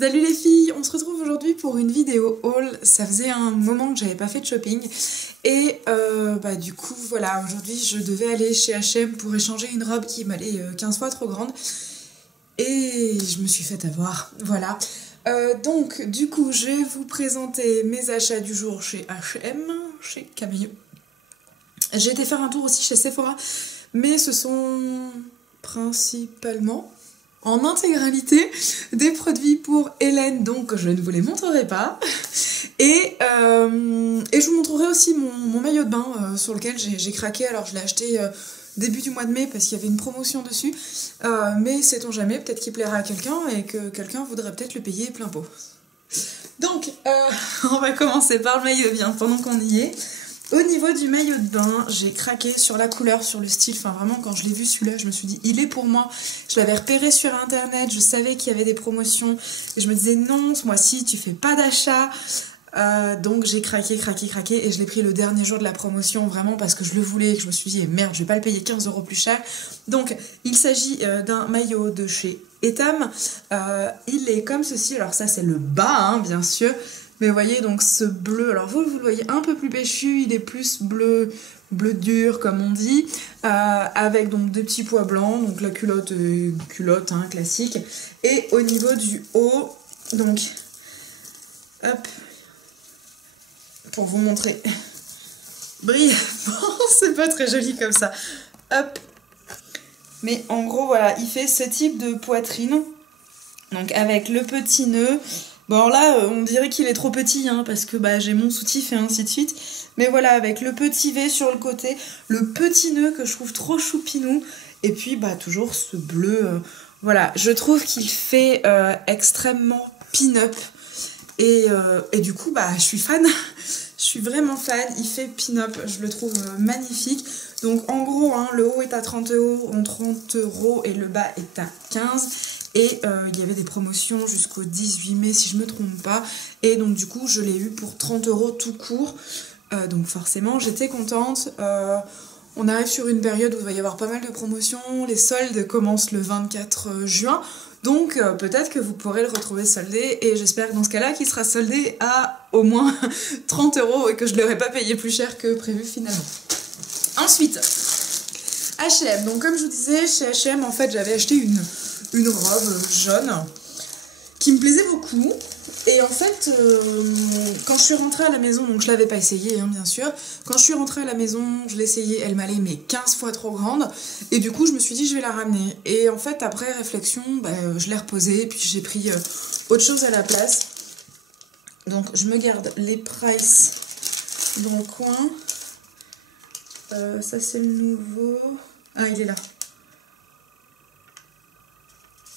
Salut les filles, on se retrouve aujourd'hui pour une vidéo haul. Ça faisait un moment que j'avais pas fait de shopping et du coup voilà, aujourd'hui je devais aller chez H&M pour échanger une robe qui m'allait 15 fois trop grande et je me suis fait avoir, voilà. Donc du coup je vais vous présenter mes achats du jour chez H&M, chez Camille. J'ai été faire un tour aussi chez Sephora, mais ce sont principalement en intégralité des produits pour Hélène, donc je ne vous les montrerai pas. Et je vous montrerai aussi mon maillot de bain sur lequel j'ai craqué. Alors je l'ai acheté début du mois de mai parce qu'il y avait une promotion dessus, mais sait-on jamais, peut-être qu'il plaira à quelqu'un et que quelqu'un voudrait peut-être le payer plein pot. Donc on va commencer par le maillot de bain pendant qu'on y est. Au niveau du maillot de bain, j'ai craqué sur la couleur, sur le style, enfin vraiment quand je l'ai vu celui-là, je me suis dit il est pour moi. Je l'avais repéré sur internet, je savais qu'il y avait des promotions et je me disais non, ce mois-ci tu fais pas d'achat. Donc j'ai craqué et je l'ai pris le dernier jour de la promotion vraiment parce que je le voulais et que je me suis dit merde, je vais pas le payer 15 € plus cher. Donc il s'agit d'un maillot de chez Etam. Il est comme ceci, alors ça c'est le bas hein, bien sûr. Mais vous voyez donc ce bleu, alors vous le voyez un peu plus péchu, il est plus bleu dur comme on dit, avec donc des petits pois blancs, donc la culotte hein, classique. Et au niveau du haut, donc hop, pour vous montrer brièvement, c'est pas très joli comme ça, hop. Mais en gros voilà, il fait ce type de poitrine, donc avec le petit nœud. Bon alors là, on dirait qu'il est trop petit, hein, parce que j'ai mon soutif et ainsi de suite. Mais voilà, avec le petit V sur le côté, le petit nœud que je trouve trop choupinou. Et puis toujours ce bleu. Voilà, je trouve qu'il fait extrêmement pin-up. Et du coup, je suis fan. Je suis vraiment fan. Il fait pin-up, je le trouve magnifique. Donc en gros, hein, le haut est à 30 € et le bas est à 15 €. Et il y avait des promotions jusqu'au 18 mai si je me trompe pas. Et donc du coup je l'ai eu pour 30 € tout court. Donc forcément j'étais contente. On arrive sur une période où il va y avoir pas mal de promotions. Les soldes commencent le 24 juin. Donc peut-être que vous pourrez le retrouver soldé. Et j'espère que dans ce cas-là qu'il sera soldé à au moins 30 € et que je ne l'aurai pas payé plus cher que prévu finalement. Ensuite, H&M. Donc comme je vous disais, chez H&M en fait j'avais acheté une robe jaune qui me plaisait beaucoup et en fait quand je suis rentrée à la maison, donc je l'avais pas essayé hein, bien sûr, quand je suis rentrée à la maison je l'ai essayée, elle m'allait mais 15 fois trop grande et du coup je me suis dit je vais la ramener et en fait après réflexion je l'ai reposée et puis j'ai pris autre chose à la place. Donc je me garde les prices dans le coin. Ça c'est le nouveau, ah il est là.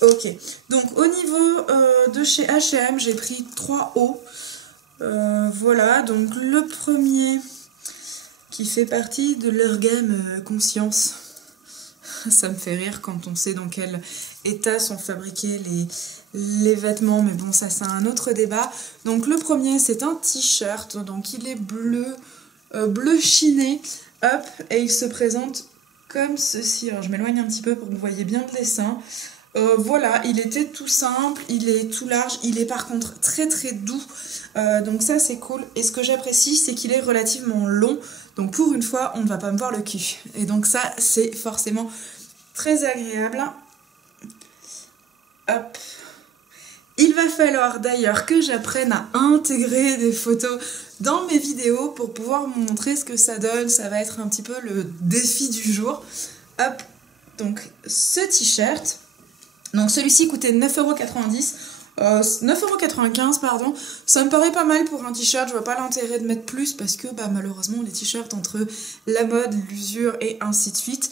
Ok, donc au niveau de chez H&M, j'ai pris 3 hauts. Voilà, donc le premier qui fait partie de leur gamme Conscience. Ça me fait rire quand on sait dans quel état sont fabriqués les vêtements, mais bon, ça c'est un autre débat. Donc le premier, c'est un t-shirt, donc il est bleu chiné, hop, et il se présente comme ceci. Alors je m'éloigne un petit peu pour que vous voyez bien le dessin. Voilà, il était tout simple, il est tout large, il est par contre très très doux, donc ça c'est cool. Et ce que j'apprécie c'est qu'il est relativement long, donc pour une fois on ne va pas me voir le cul. Et donc ça c'est forcément très agréable. Hop. Il va falloir d'ailleurs que j'apprenne à intégrer des photos dans mes vidéos pour pouvoir vous montrer ce que ça donne. Ça va être un petit peu le défi du jour. Hop, donc ce t-shirt. Donc celui-ci coûtait 9,90 €, 9,95 € pardon. Ça me paraît pas mal pour un t-shirt, je vois pas l'intérêt de mettre plus parce que malheureusement les t-shirts entre la mode, l'usure et ainsi de suite.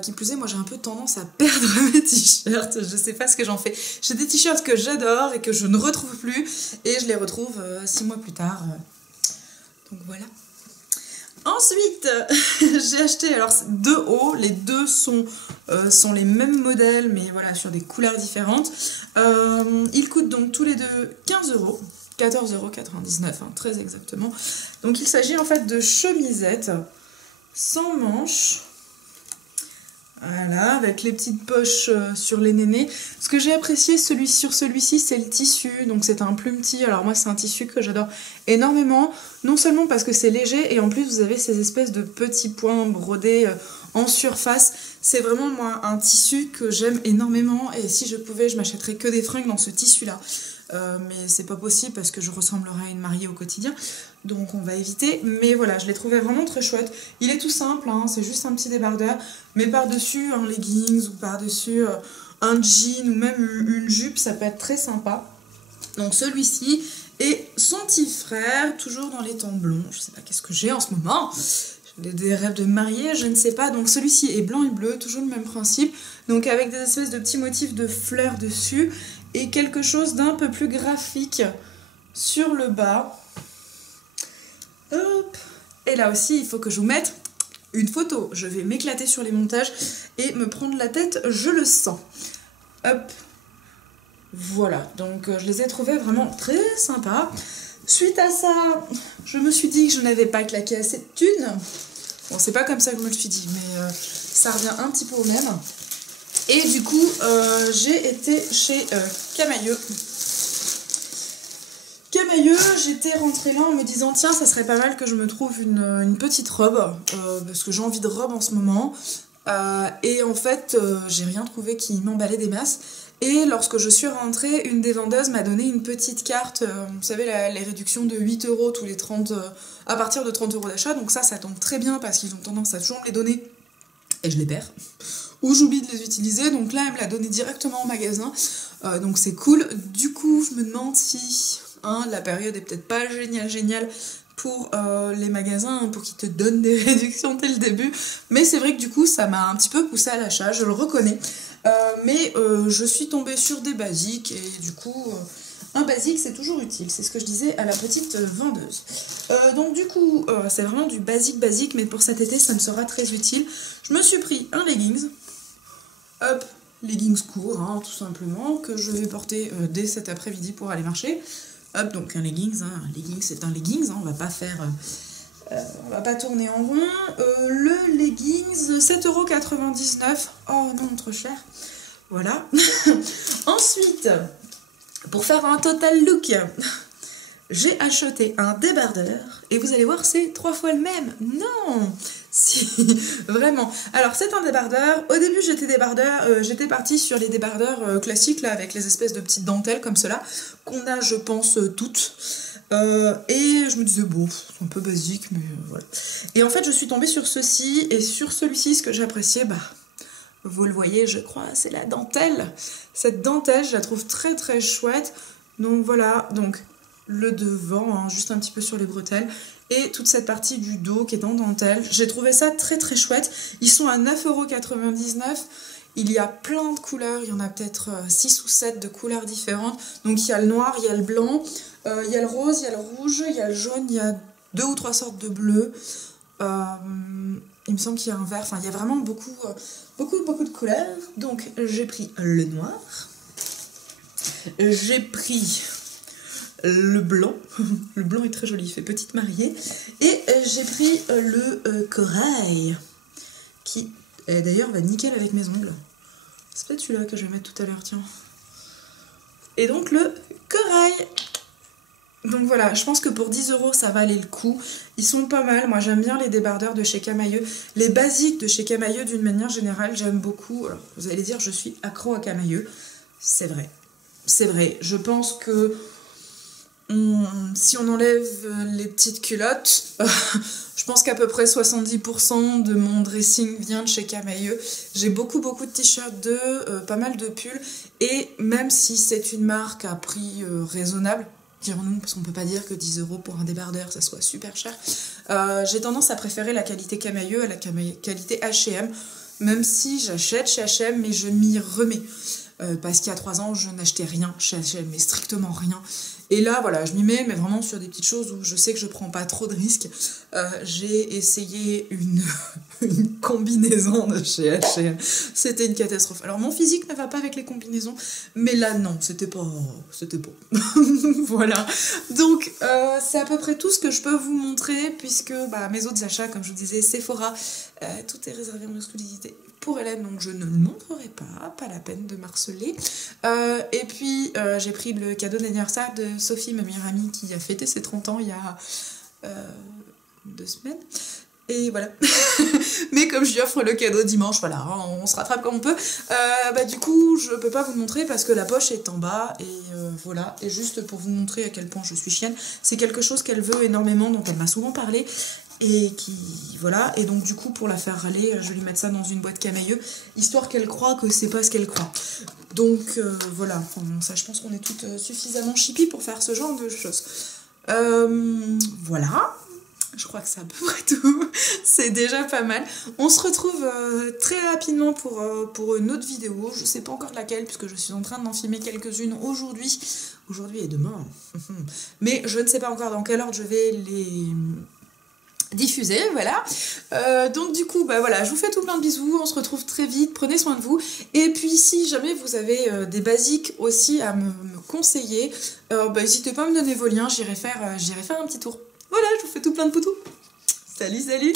Qui plus est, moi j'ai un peu tendance à perdre mes t-shirts, je sais pas ce que j'en fais. J'ai des t-shirts que j'adore et que je ne retrouve plus et je les retrouve 6 mois plus tard. Donc voilà. Ensuite, j'ai acheté alors 2 hauts, les deux sont les mêmes modèles, mais voilà, sur des couleurs différentes. Ils coûtent donc tous les deux 15 €, 14,99 € hein, très exactement. Donc il s'agit en fait de chemisettes sans manches. Voilà, avec les petites poches sur les nénés. Ce que j'ai apprécié sur celui-ci, c'est le tissu. Donc c'est un plumetis. Alors moi, c'est un tissu que j'adore énormément. Non seulement parce que c'est léger, et en plus vous avez ces espèces de petits points brodés en surface. C'est vraiment moi un tissu que j'aime énormément. Et si je pouvais, je m'achèterais que des fringues dans ce tissu-là. Mais c'est pas possible parce que je ressemblerais à une mariée au quotidien, donc on va éviter. Mais voilà, je l'ai trouvé vraiment très chouette. Il est tout simple, hein, c'est juste un petit débardeur, mais par-dessus un leggings ou par-dessus un jean ou même une jupe, ça peut être très sympa. Donc celui-ci et son petit frère, toujours dans les tons blonds. Je sais pas qu'est-ce que j'ai en ce moment. J'ai des rêves de mariée, je ne sais pas. Donc celui-ci est blanc et bleu, toujours le même principe. Donc avec des espèces de petits motifs de fleurs dessus. Et quelque chose d'un peu plus graphique sur le bas. Hop. Et là aussi, il faut que je vous mette une photo. Je vais m'éclater sur les montages et me prendre la tête, je le sens. Hop. Voilà, donc je les ai trouvés vraiment très sympas. Suite à ça, je me suis dit que je n'avais pas claqué assez de thunes. Bon, c'est pas comme ça que je me le suis dit, mais ça revient un petit peu au même. Et du coup, j'ai été chez Camaïeu. Camaïeu, j'étais rentrée là en me disant tiens, ça serait pas mal que je me trouve une petite robe, parce que j'ai envie de robe en ce moment. Et en fait, j'ai rien trouvé qui m'emballait des masses. Et lorsque je suis rentrée, une des vendeuses m'a donné une petite carte, vous savez, les réductions de 8 € tous les 30, à partir de 30 € d'achat. Donc ça tombe très bien parce qu'ils ont tendance à toujours me les donner et je les perds. Ou j'oublie de les utiliser, donc là elle me l'a donné directement au magasin, donc c'est cool. Du coup je me demande si la période est peut-être pas géniale pour les magasins, pour qu'ils te donnent des réductions dès le début, mais c'est vrai que du coup ça m'a un petit peu poussé à l'achat, je le reconnais, mais je suis tombée sur des basiques, et du coup un basique c'est toujours utile, c'est ce que je disais à la petite vendeuse. Donc du coup c'est vraiment du basique, mais pour cet été ça me sera très utile. Je me suis pris un leggings. Hop, leggings courts, hein, tout simplement, que je vais porter dès cet après-midi pour aller marcher. Hop, donc un leggings, c'est un leggings, hein, on va pas faire, on va pas tourner en rond. Le leggings, 7,99 €, oh non, trop cher, voilà. Ensuite, pour faire un total look, j'ai acheté un débardeur, et vous allez voir, c'est 3 fois le même. Non, si, vraiment. Alors, c'est un débardeur. Au début, j'étais partie sur les débardeurs classiques, là, avec les espèces de petites dentelles comme cela, qu'on a, je pense, toutes. Et je me disais, bon, c'est un peu basique, mais voilà. Et en fait, je suis tombée sur ceci, et sur celui-ci, ce que j'appréciais, vous le voyez, je crois, c'est la dentelle. Cette dentelle, je la trouve très, très chouette. Donc, voilà, donc le devant, hein, juste un petit peu sur les bretelles, et toute cette partie du dos qui est en dentelle. J'ai trouvé ça très très chouette. Ils sont à 9,99 €. Il y a plein de couleurs, il y en a peut-être 6 ou 7 de couleurs différentes. Donc il y a le noir, il y a le blanc, il y a le rose, il y a le rouge, il y a le jaune, il y a 2 ou 3 sortes de bleu. Il me semble qu'il y a un vert, enfin il y a vraiment beaucoup de couleurs. Donc j'ai pris le noir, j'ai pris le blanc. Le blanc est très joli, il fait petite mariée. Et j'ai pris le corail, qui d'ailleurs va nickel avec mes ongles. C'est peut-être celui-là que je vais mettre tout à l'heure, tiens. Et donc le corail. Donc voilà, je pense que pour 10 € ça valait le coup. Ils sont pas mal, moi j'aime bien les débardeurs de chez Camaïeu. Les basiques de chez Camaïeu d'une manière générale, j'aime beaucoup. Alors vous allez dire, je suis accro à Camaïeu. C'est vrai. C'est vrai, je pense que si on enlève les petites culottes, je pense qu'à peu près 70% de mon dressing vient de chez Camaïeu. J'ai beaucoup de t-shirts d'eux, pas mal de pulls, et même si c'est une marque à prix raisonnable, dirons-nous, parce qu'on peut pas dire que 10 € pour un débardeur ça soit super cher, j'ai tendance à préférer la qualité Camaïeu à la qualité H&M, même si j'achète chez H&M, mais je m'y remets. Parce qu'il y a 3 ans, je n'achetais rien chez H&M, mais strictement rien. Et là, voilà, je m'y mets, mais vraiment sur des petites choses où je sais que je prends pas trop de risques. J'ai essayé une combinaison de chez H&M. C'était une catastrophe. Alors, mon physique ne va pas avec les combinaisons, mais là, non, c'était pas... Voilà. Donc, c'est à peu près tout ce que je peux vous montrer, puisque mes autres achats, comme je vous disais, Sephora, tout est réservé en exclusivité pour Hélène, donc je ne le montrerai pas la peine de marceler. Et puis j'ai pris le cadeau d'anniversaire de Sophie, ma meilleure amie, qui a fêté ses 30 ans il y a 2 semaines. Et voilà. Mais comme je lui offre le cadeau dimanche, voilà, hein, on se rattrape comme on peut. Du coup, je peux pas vous le montrer parce que la poche est en bas. Et voilà. Et juste pour vous montrer à quel point je suis chienne, c'est quelque chose qu'elle veut énormément, dont elle m'a souvent parlé. Et qui, voilà. Et donc, du coup, pour la faire râler, je vais lui mettre ça dans une boîte camailleux, histoire qu'elle croie que c'est pas ce qu'elle croit. Donc, voilà. Enfin, ça, je pense qu'on est toutes suffisamment chippies pour faire ce genre de choses. Voilà. Je crois que c'est à peu près tout. C'est déjà pas mal. On se retrouve très rapidement pour une autre vidéo. Je sais pas encore laquelle, puisque je suis en train d'en filmer quelques-unes aujourd'hui. Aujourd'hui et demain. Mais je ne sais pas encore dans quel ordre je vais les diffuser, voilà. Donc du coup, voilà, je vous fais tout plein de bisous. On se retrouve très vite. Prenez soin de vous. Et puis, si jamais vous avez des basiques aussi à me conseiller, n'hésitez pas à me donner vos liens. J'irai faire un petit tour. Voilà, je vous fais tout plein de poutous. Salut, salut!